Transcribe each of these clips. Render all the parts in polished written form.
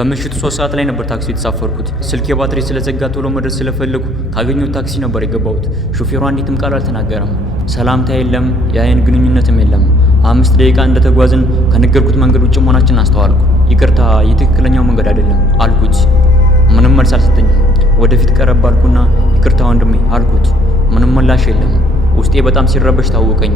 ከምሽቱ 3 ሰዓት ላይ ነበር ታክሲ የተሳፈርኩት። ስልኬ ባትሪ ስለዘጋ ቶሎ መድረስ ስለፈለጉ ካገኘሁት ታክሲ ነበር የገባሁት። ሹፌሯ አንዲትም ቃል አልተናገረም። ሰላምታ የለም፣ የአይን ግንኙነትም የለም። 5 ደቂቃ እንደተጓዝን ከነገርኩት መንገድ ውጭ መሆናችንን አስተዋልኩ። ይቅርታ፣ የትክክለኛው መንገድ አይደለም አልኩት። ምንም መልስ አልሰጠኝም። ወደፊት ቀረብ አልኩና ይቅርታ ወንድሜ አልኩት። ምንም ምላሽ የለም። ውስጤ በጣም ሲረበሽ ታወቀኝ።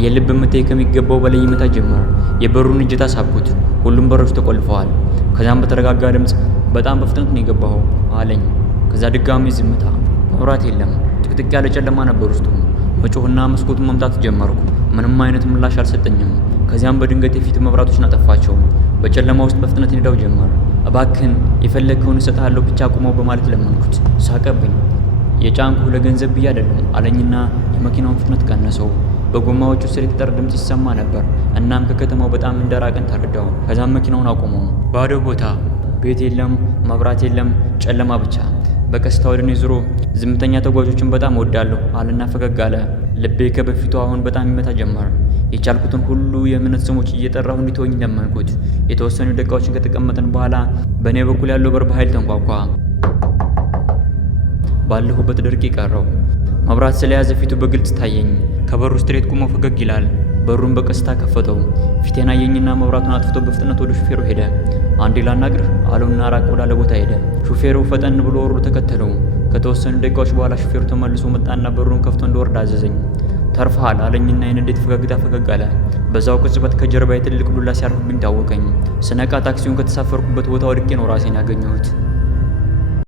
የልብ ምቴ ከሚገባው በላይ ይመታ ጀመር። የበሩን እጀታ ሳብኩት። ሁሉም በሮች ተቆልፈዋል። ከዛም በተረጋጋ ድምፅ በጣም በፍጥነት ነው የገባኸው አለኝ። ከዛ ድጋሚ ዝምታ። መብራት የለም። ጥቅጥቅ ያለ ጨለማ ነበር ውስጡ። መጮህና መስኮቱን መምታት ጀመርኩ። ምንም አይነት ምላሽ አልሰጠኝም። ከዚያም በድንገት የፊት መብራቶችን አጠፋቸው። በጨለማ ውስጥ በፍጥነት ንዳው ጀመር። እባክህን የፈለግከውን እሰጥሃለሁ ብቻ አቁመው በማለት ለመንኩት። ሳቀብኝ። የጫንኩ ለገንዘብ ብዬ አይደለም አለኝና የመኪናውን ፍጥነት ቀነሰው። በጎማዎቹ ስር የጠጠር ድምፅ ይሰማ ነበር። እናም ከከተማው በጣም እንደራቀን ተረዳው። ከዛም መኪናውን አቆመው። ባዶ ቦታ፣ ቤት የለም፣ መብራት የለም፣ ጨለማ ብቻ። በቀስታ ወደ እኔ ዞሮ ዝምተኛ ተጓዦችን በጣም እወዳለሁ አለና ፈገግ አለ። ልቤ ከበፊቱ አሁን በጣም ይመታ ጀመር። የቻልኩትን ሁሉ የእምነት ስሞች እየጠራሁ እንዲተወኝ ለመንኩት። የተወሰኑ ደቂቃዎችን ከተቀመጥን በኋላ በእኔ በኩል ያለው በር በኃይል ተንኳኳ። ባለሁበት ደርቄ ቀረው። መብራት ስለያዘ ፊቱ በግልጽ ታየኝ። ከበሩ ስትሬት ቆሞ ፈገግ ይላል። በሩን በቀስታ ከፈተው። ፊቴን አየኝና መብራቱን አጥፍቶ በፍጥነት ወደ ሹፌሩ ሄደ። አንዴ ላናግርህ አለውና ራቅ ወዳለ ቦታ ሄደ። ሹፌሩ ፈጠን ብሎ ወርዶ ተከተለው። ከተወሰኑ ደቂቃዎች በኋላ ሹፌሩ ተመልሶ መጣና በሩን ከፍቶ እንደወርድ አዘዘኝ። ተርፈሃል አለኝና የንዴት ፈገግታ ፈገግ አለ። በዛው ቅጽበት ከጀርባዬ ትልቅ ዱላ ሲያርፍብኝ ታወቀኝ። ስነቃ ታክሲውን ከተሳፈርኩበት ቦታ ወድቄ ነው ራሴን ያገኘሁት።